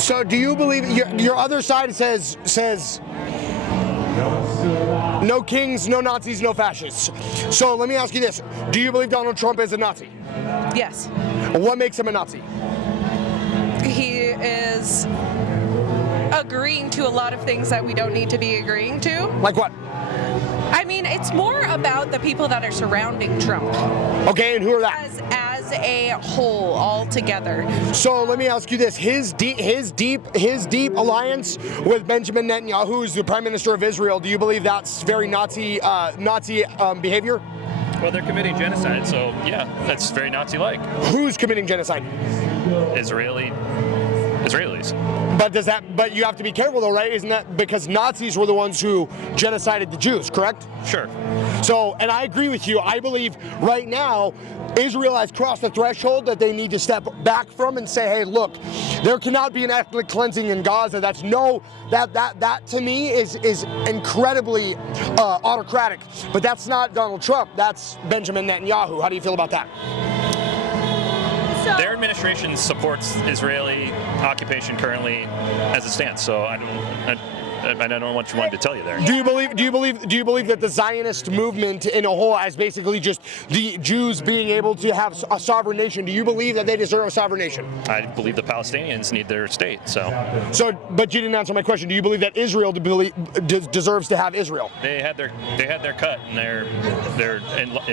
So do you believe your other side says no kings, no Nazis, no fascists? So let me ask you this: do you believe Donald Trump is a Nazi? Yes. What makes him a Nazi? He is agreeing to a lot of things that we don't need to be agreeing to. Like what? I mean, it's more about the people that are surrounding Trump. Okay, and who are that? As a whole, all together. So let me ask you this: his deep alliance with Benjamin Netanyahu, who's the Prime Minister of Israel. Do you believe that's very Nazi behavior? Well, they're committing genocide, so yeah, that's very Nazi-like. Who's committing genocide? Israelis. But you have to be careful though, right? Isn't that because Nazis were the ones who genocided the Jews, correct? Sure. So, and I agree with you. I believe right now Israel has crossed the threshold that they need to step back from and say, hey, look, there cannot be an ethnic cleansing in Gaza. That to me is incredibly autocratic. But that's not Donald Trump. That's Benjamin Netanyahu. How do you feel about that? Their administration supports Israeli occupation currently as it stands. So I don't know what you wanted to tell you there. Do you believe that the Zionist movement in a whole is basically just the Jews being able to have a sovereign nation? Do you believe that they deserve a sovereign nation? I believe the Palestinians need their state. But you didn't answer my question. Do you believe that Israel deserves to have Israel? They had their cut, and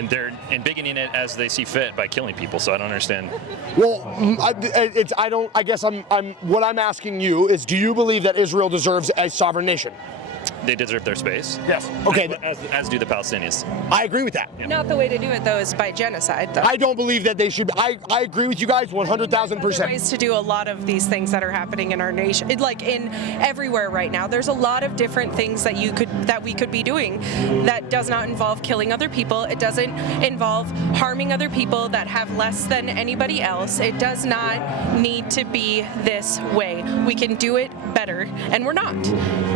they're beginning it as they see fit by killing people. So I don't understand. Well, I guess what I'm asking you is, do you believe that Israel deserves a sovereign nation? They deserve their space. Yes. Okay. As do the Palestinians. I agree with that. Yeah. Not the way to do it, though, is by genocide, though. I don't believe that they should. I agree with you guys 100,000%. There's ways to do a lot of these things that are happening in our nation, like in everywhere right now. There's a lot of different things that we could be doing that does not involve killing other people. It doesn't involve harming other people that have less than anybody else. It does not need to be this way. We can do it better, and we're not.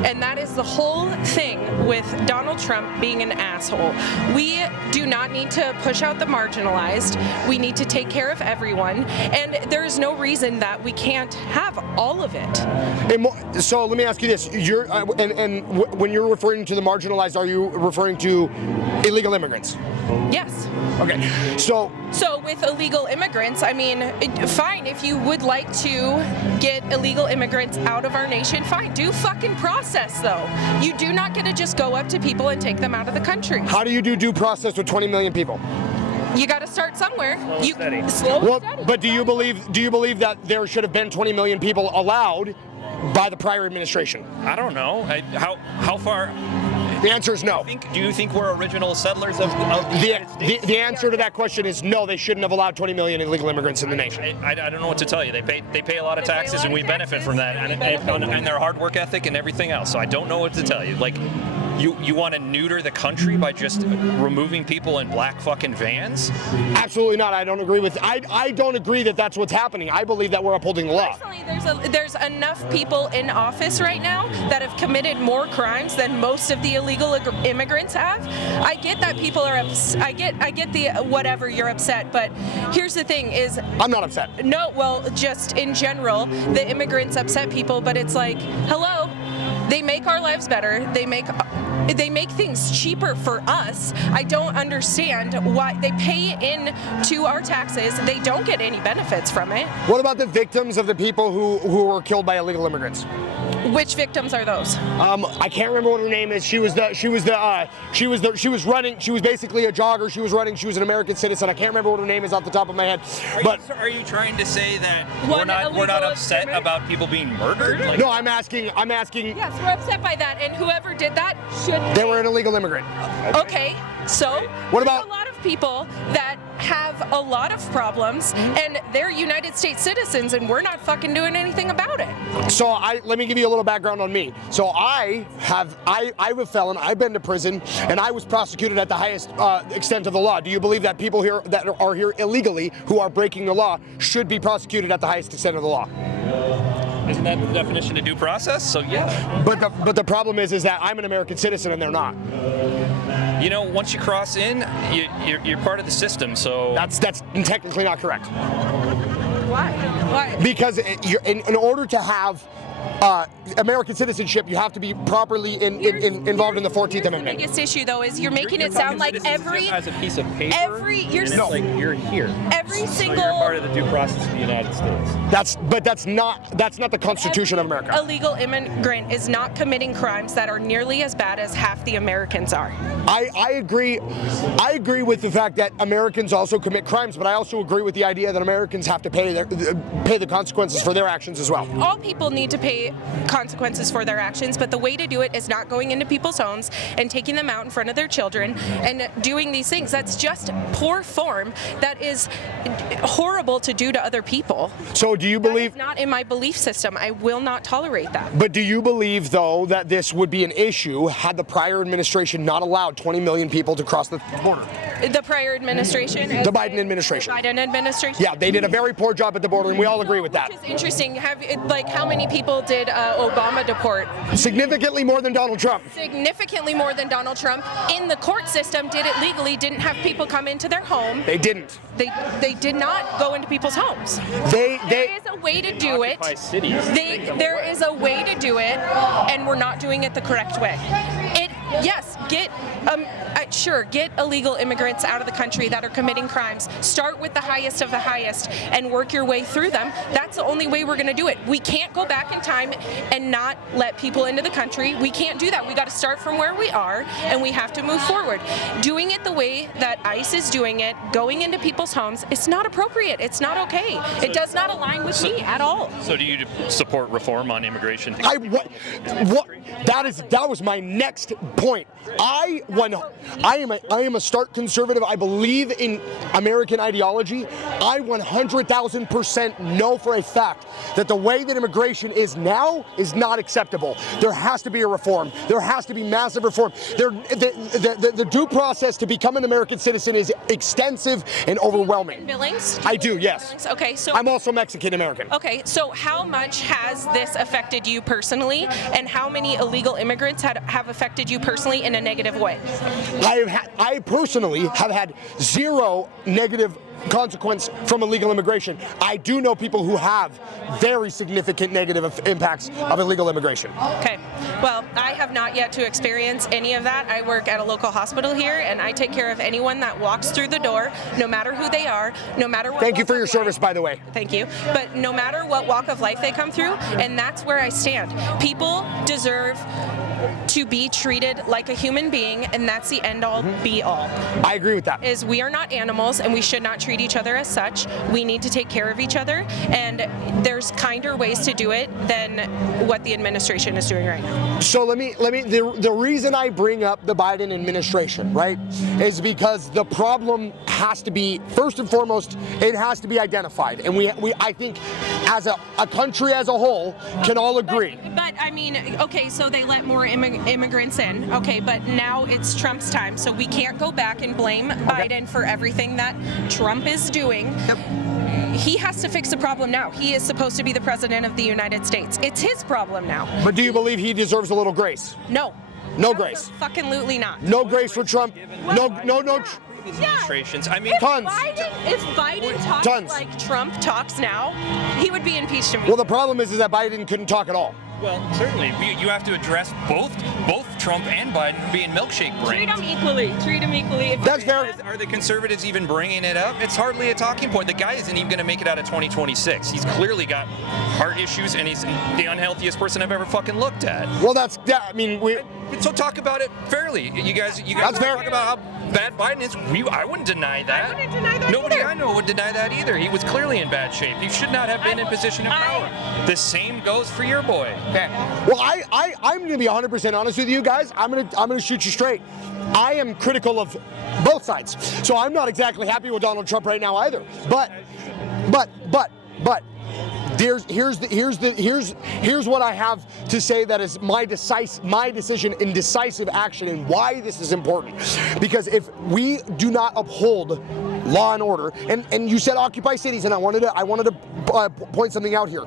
And that is the whole thing with Donald Trump being an asshole. We do not need to push out the marginalized. We need to take care of everyone, and there is no reason that we can't have all of it. So let me ask you this: when you're referring to the marginalized, are you referring to illegal immigrants? Yes. Okay. So with illegal immigrants, I mean, fine, if you would like to get illegal immigrants out of our nation, fine, do fucking process though. You do not get to just go up to people and take them out of the country. How do you do due process with 20 million people? You got to start somewhere. But do you believe that there should have been 20 million people allowed by the prior administration? I don't know. How far? The answer is no. Do you think we're original settlers of the answer to that question is no. They shouldn't have allowed 20 million illegal immigrants in the nation. I don't know what to tell you. They pay a lot of taxes, and we benefit from that, and their hard work ethic and everything else. So I don't know what to tell you. Like, you want to neuter the country by just removing people in black fucking vans? Absolutely not. I don't agree with. I don't agree that that's what's happening. I believe that we're upholding the law. Personally, there's enough people in office right now that have committed more crimes than most of the illegal immigrants have. I get that people are I get the whatever, you're upset, but here's the thing is I'm not upset. No, well, just in general, the immigrants upset people, but it's like, hello, they make our lives better. They make things cheaper for us. I don't understand why they pay in to our taxes. They don't get any benefits from it. What about the victims of the people who were killed by illegal immigrants? Which victims are those? I can't remember what her name is. She was running. She was basically a jogger. She was running. She was an American citizen. I can't remember what her name is off the top of my head. Are you trying to say that we're not upset about people being murdered? Like, no, I'm asking. Yes, we're upset by that, and whoever did that should. They were an illegal immigrant. Okay, so what about a lot of people that have a lot of problems, and they're United States citizens, and we're not fucking doing anything about it. So let me give you a little background on me. So I'm a felon. I've been to prison, and I was prosecuted at the highest extent of the law. Do you believe that people here that are here illegally who are breaking the law should be prosecuted at the highest extent of the law? Isn't that the definition of due process? So yeah. But the problem is that I'm an American citizen and they're not. You know, once you cross in, you're part of the system. So that's technically not correct. Why? Why? Because in order to have American citizenship, you have to be properly involved in the 14th Amendment. The biggest issue, though, is you're making it sound like as a piece of paper. you're like you're here. Every So single you're part of the due process of the United States. That's not the Constitution of America. Illegal immigrant is not committing crimes that are nearly as bad as half the Americans are. I agree. I agree with the fact that Americans also commit crimes, but I also agree with the idea that Americans have to pay the consequences for their actions as well. All people need to pay consequences for their actions, but the way to do it is not going into people's homes and taking them out in front of their children and doing these things. That's just poor form. That is horrible to do to other people. So do you believe? That is not in my belief system. I will not tolerate that. But do you believe, though, that this would be an issue had the prior administration not allowed 20 million people to cross the border? The prior administration? The Biden administration. The Biden administration? Yeah, they did a very poor job at the border, and we all agree with that. Which is interesting. How many people did Obama deport? Significantly more than Donald Trump. Significantly more than Donald Trump. In the court system, did it legally, didn't have people come into their home. They didn't. They did not go into people's homes. There is a way to do it. There is a way to do it, and we're not doing it the correct way. Yes, get illegal immigrants out of the country that are committing crimes. Start with the highest of the highest and work your way through them. That's the only way we're going to do it. We can't go back in time and not let people into the country. We can't do that. We got to start from where we are, and we have to move forward. Doing it the way that ICE is doing it, going into people's homes, it's not appropriate. It's not okay. It does not align with me at all. So do you support reform on immigration? That was my next point. I am a stark conservative. I believe in American ideology. I 100,000% know for a fact that the way that immigration is now is not acceptable. There has to be a reform. There has to be massive reform. The due process to become an American citizen is extensive and overwhelming. Billings? I do, yes. Billings? Okay, so I'm also Mexican American. Okay, so how much has this affected you personally, and how many illegal immigrants have affected you personally in a negative way? I personally have had zero negative consequence from illegal immigration. I do know people who have very significant negative impacts of illegal immigration. Okay, well, I have not yet to experience any of that. I work at a local hospital here, and I take care of anyone that walks through the door, no matter who they are, no matter what. Thank you for your service, by the way. Thank you. But no matter what walk of life they come through, and that's where I stand. People deserve to be treated like a human being, and that's the end-all, be-all. I agree with that. Is we are not animals, and we should not treat each other as such. We need to take care of each other, and there's kinder ways to do it than what the administration is doing right now. So the reason I bring up the Biden administration, right, is because the problem has to be, first and foremost, it has to be identified, and I think as a country as a whole can all agree. But I mean, okay, so they let more immigrants in, okay, but now it's Trump's time, so we can't go back and blame Biden for everything that Trump is doing. Yep. He has to fix the problem now. He is supposed to be the president of the United States. It's his problem now. But do you believe he deserves a little grace? No. No grace. Fucking lootly not. No grace for Trump. No. Administrations. I mean, tons. If Biden talks like Trump talks now, he would be impeached immediately. Well, the problem is that Biden couldn't talk at all. Well, certainly. You have to address both Trump and Biden being milkshake brains. Treat them equally. That's fair. Are the conservatives even bringing it up? It's hardly a talking point. The guy isn't even going to make it out of 2026. He's clearly got heart issues, and he's the unhealthiest person I've ever fucking looked at. Well, I mean, so talk about it fairly. You guys that's fair. Talk about how bad Biden is. I wouldn't deny that. I wouldn't deny that Nobody either. I know would deny that either. He was clearly in bad shape. He should not have been in position of power. The same goes for your boy. Okay. Well, I'm going to be 100% honest with you guys. I'm going to shoot you straight. I am critical of both sides. So I'm not exactly happy with Donald Trump right now either. But here's what I have to say that is my decision in decisive action and why this is important. Because if we do not uphold law and order, and you said occupy cities, and I wanted to point something out here.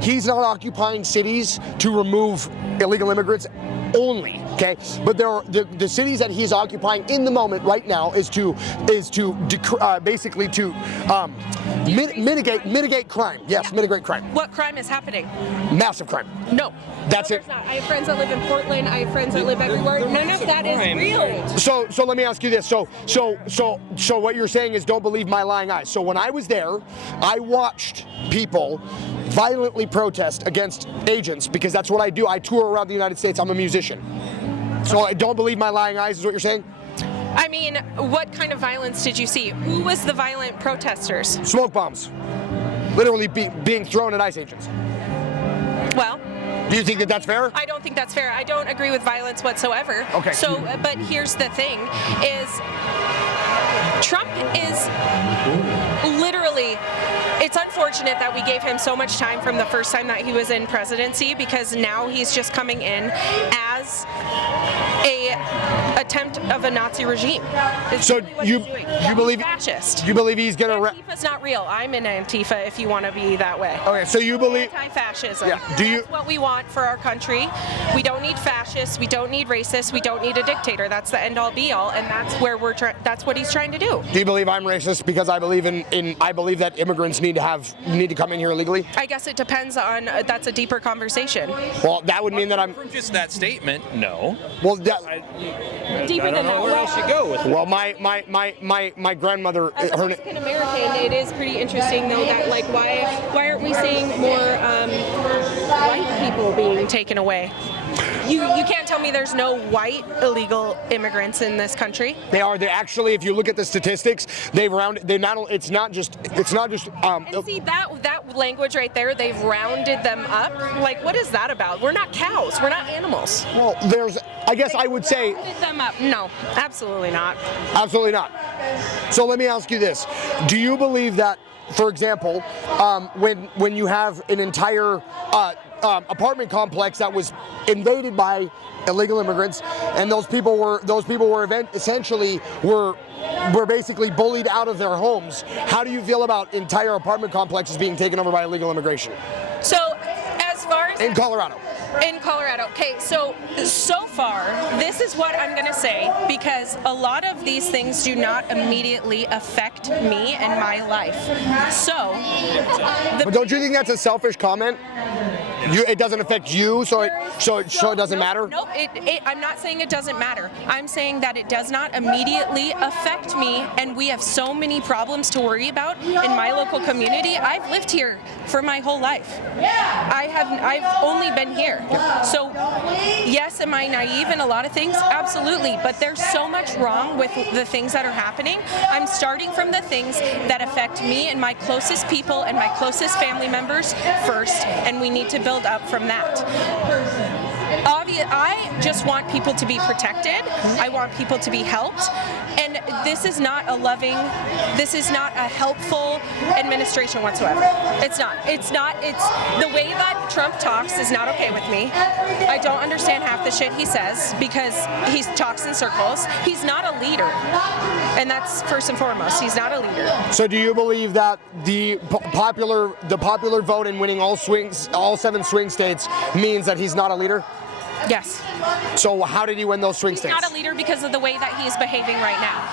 He's not occupying cities to remove illegal immigrants only. Okay, but there are the cities that he's occupying in the moment right now is to basically to mitigate crime. Yes, mitigate crime. What crime is happening? Massive crime. No. That's no, it. there's not. I have friends that live in Portland. I have friends that live everywhere. None of that is real. So let me ask you this. So what you're saying is don't believe my lying eyes. So when I was there, I watched people violently protest against agents because that's what I do. I tour around the United States. I'm a musician. So I don't believe my lying eyes is what you're saying? I mean, what kind of violence did you see? Who was the violent protesters? Smoke bombs. Literally being thrown at ICE agents. Well, do you think that that's fair? I don't think that's fair. I don't agree with violence whatsoever. Okay. So, but here's the thing, is Trump is literally, it's unfortunate that we gave him so much time from the first time that he was in presidency, because now he's just coming in as a attempt of a Nazi regime. It's So really what you he's doing. believe fascist? You believe he's gonna? Antifa's not real. I'm in Antifa if you want to be that way. Okay, so you believe Anti-fascism. Yeah. Do you? That's what we want for our country. We don't need fascists. We don't need racists. We don't need a dictator. That's the end all be all, and that's where that's what he's trying to do. Do you believe I'm racist because I believe I believe that immigrants need to come in here illegally? I guess it depends on. That's a deeper conversation. Well, that would mean that I'm. From just that statement, no. Well, Deeper I don't than know that. where else you go with it. well, my grandmother. As a Her, Mexican American, it is pretty interesting though that like why aren't we seeing more white people being taken away? You can't tell me there's no white illegal immigrants in this country. they are. They actually, if you look at the statistics, It's not just. And see that language right there, they've rounded them up. Like, what is that about? We're not cows. We're not animals. Well, I guess I would say. Rounded them up. No, absolutely not. Absolutely not. So let me ask you this: do you believe that, for example, when you have an entire apartment complex that was invaded by illegal immigrants, and those people were essentially basically bullied out of their homes? How do you feel about entire apartment complexes being taken over by illegal immigration So, as far as in Colorado? In Colorado. Okay, so far, this is what I'm going to say, because a lot of these things do not immediately affect me and my life. So, But don't you think that's a selfish comment? It doesn't affect you, so it doesn't matter? No, I'm not saying it doesn't matter. I'm saying that it does not immediately affect me, and we have so many problems to worry about in my local community. I've lived here for my whole life. I've only been here. So, yes, am I naive in a lot of things? Absolutely, but there's so much wrong with the things that are happening. I'm starting from the things that affect me and my closest people and my closest family members first, and we need to build up from that. I just want people to be protected. I want people to be helped. And this is not a helpful administration whatsoever. It's not. It's the way that Trump talks is not okay with me. I don't understand half the shit he says because he talks in circles. He's not a leader. And that's first and foremost. He's not a leader. So do you believe that the popular vote in winning all 7 swing states means that he's not a leader? Yes. So how did he win those swing states? He's not a leader because of the way that he is behaving right now.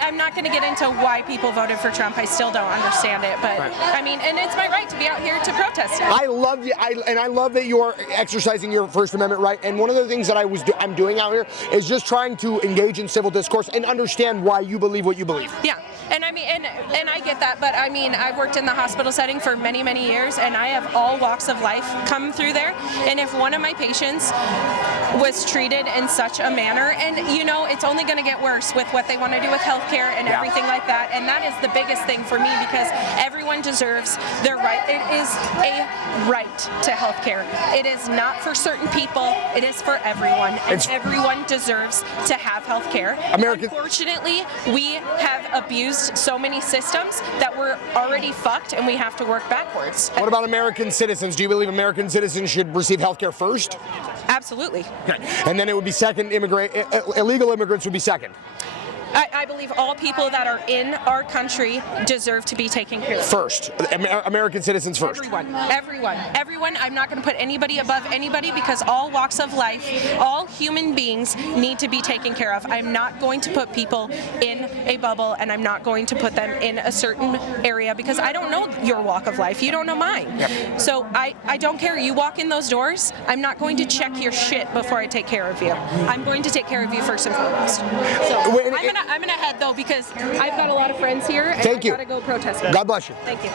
I'm not going to get into why people voted for Trump. I still don't understand it, but right. I mean, and it's my right to be out here to protest. I love you, and I love that you are exercising your First Amendment right. And one of the things that I'm doing out here is just trying to engage in civil discourse and understand why you believe what you believe. Yeah. And I mean, and I get that, but I mean, I've worked in the hospital setting for many, many years, and I have all walks of life come through there. And if one of my patients was treated in such a manner, and you know, it's only going to get worse with what they want to do with healthcare and everything like that. And that is the biggest thing for me, because everyone deserves their right. It is a right to healthcare. It is not for certain people. It is for everyone, and everyone deserves to have healthcare. Unfortunately, we have abused so many systems that we're already fucked, and we have to work backwards. What about American citizens? Do you believe American citizens should receive health care first? Absolutely. Okay. And then it would be second, illegal immigrants would be second. I believe all people that are in our country deserve to be taken care of. First, American citizens first. Everyone. I'm not going to put anybody above anybody because all walks of life, all human beings need to be taken care of. I'm not going to put people in a bubble, and I'm not going to put them in a certain area because I don't know your walk of life. You don't know mine. Yep. So I don't care. You walk in those doors, I'm not going to check your shit before I take care of you. I'm going to take care of you first and foremost. So I'm gonna head though because I've got a lot of friends here and Thank you. I've got to go protest. God bless you. Thank you.